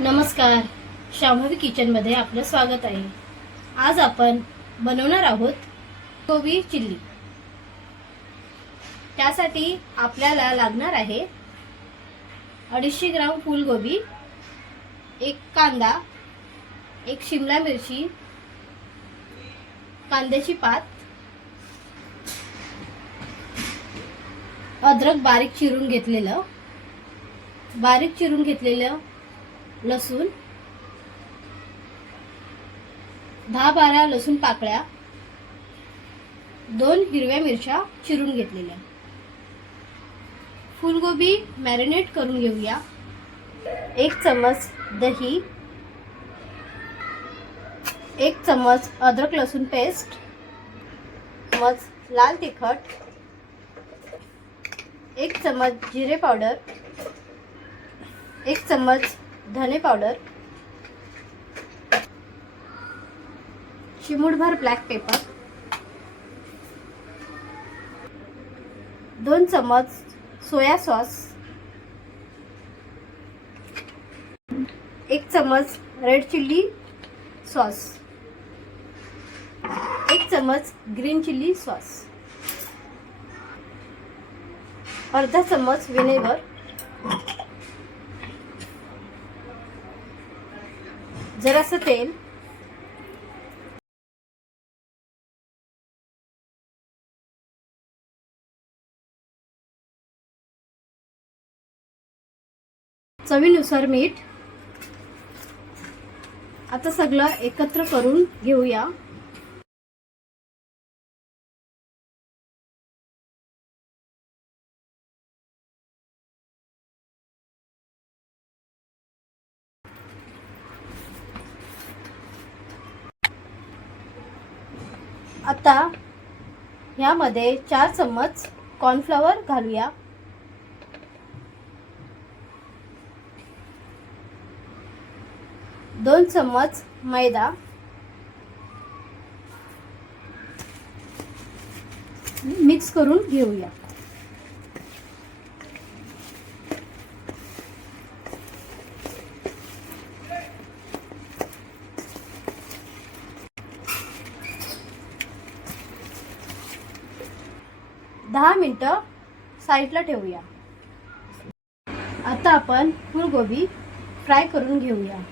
नमस्कार, शांभवी किचनमध्ये आपलं स्वागत आहे। आज आपण बनवणार आहोत गोबी चिल्ली। त्यासाठी आपल्याला लागणार आहे 250 ग्राम फूलगोबी, एक कांदा, एक शिमला मिरची, कांद्याची पात, अद्रक बारीक चिरून घेतलेलं, लसूण, 10-12 लसूण पाकळ्या, 2 हिरव्या मिरच्या चिरून घेतलेल्या। फूलगोबी मॅरिनेट करून घेऊया। 1 चम्मच दही, 1 चम्मच अद्रक लसूण पेस्ट, चम्मच लाल तिखट, 1 चम्मच जिरे पावडर, 1 चम्मच धने पावडर, चिमूटभर ब्लॅक पेपर, 2 चम्मच सोया सॉस, 1 चम्मच रेड चिल्ली सॉस, 1 चम्मच ग्रीन चिल्ली सॉस, अर्धा चम्मच विनेगर, जरासं तेल, चवीनुसार मीठ। आता सगळं एकत्र करून घेऊया। आता यामध्ये 4 चम्मच कॉर्नफ्लॉवर घालूया, 2 चम्मच मैदा, मिक्स करून घेऊया। दहा मिनिटं साईडला ठेवूया। आता आपण फूलगोबी फ्राय करून घेऊया।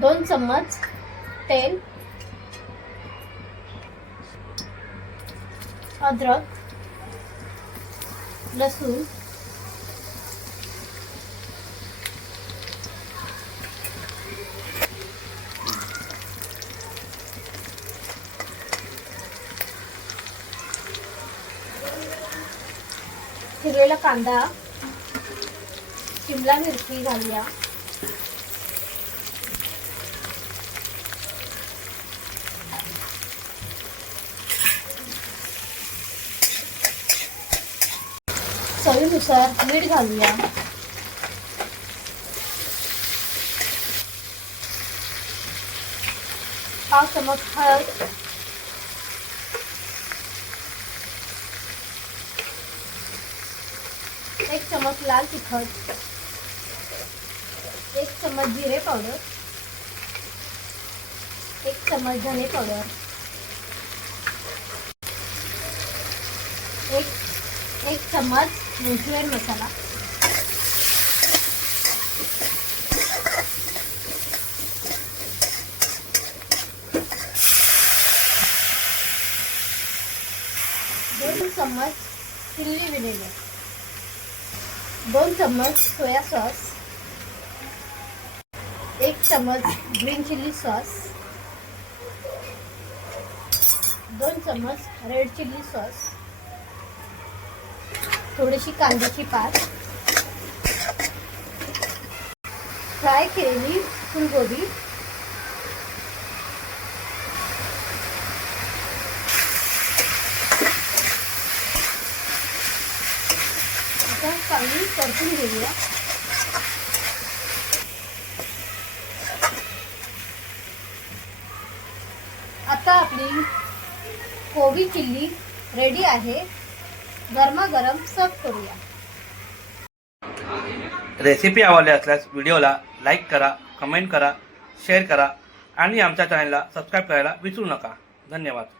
दोन चम्मच तेल, अद्रक, लसूण, चिरलेला कांदा, शिमला मिरची घालूया, चवीनुसार मीठ घालूया, पाव चमच हळद, 1 चमच लाल तिखट, 1 चमच जिरे पावडर, 1 चमच धने पावडर, 1 चम्मच मिरची मसाला, दोन चम्मच चिल्ली विनेगर, 2 चम्मच सोया सॉस, 1 चम्मच ग्रीन चिल्ली सॉस, 2 चम्मच रेड चिल्ली सॉस, थोडीशी कांद्याची पात, फ्राय केलेली फुलगोबी, आता चांगली परतून घेऊया. आता आपली कोबी चिल्ली रेडी आहे. गरमागरम सर्व करूया. रेसिपी आवडली असल्यास व्हिडिओला लाईक करा, कमेंट करा, शेअर करा आणि आमच्या चॅनलला सबस्क्राईब करायला विसरू नका. धन्यवाद.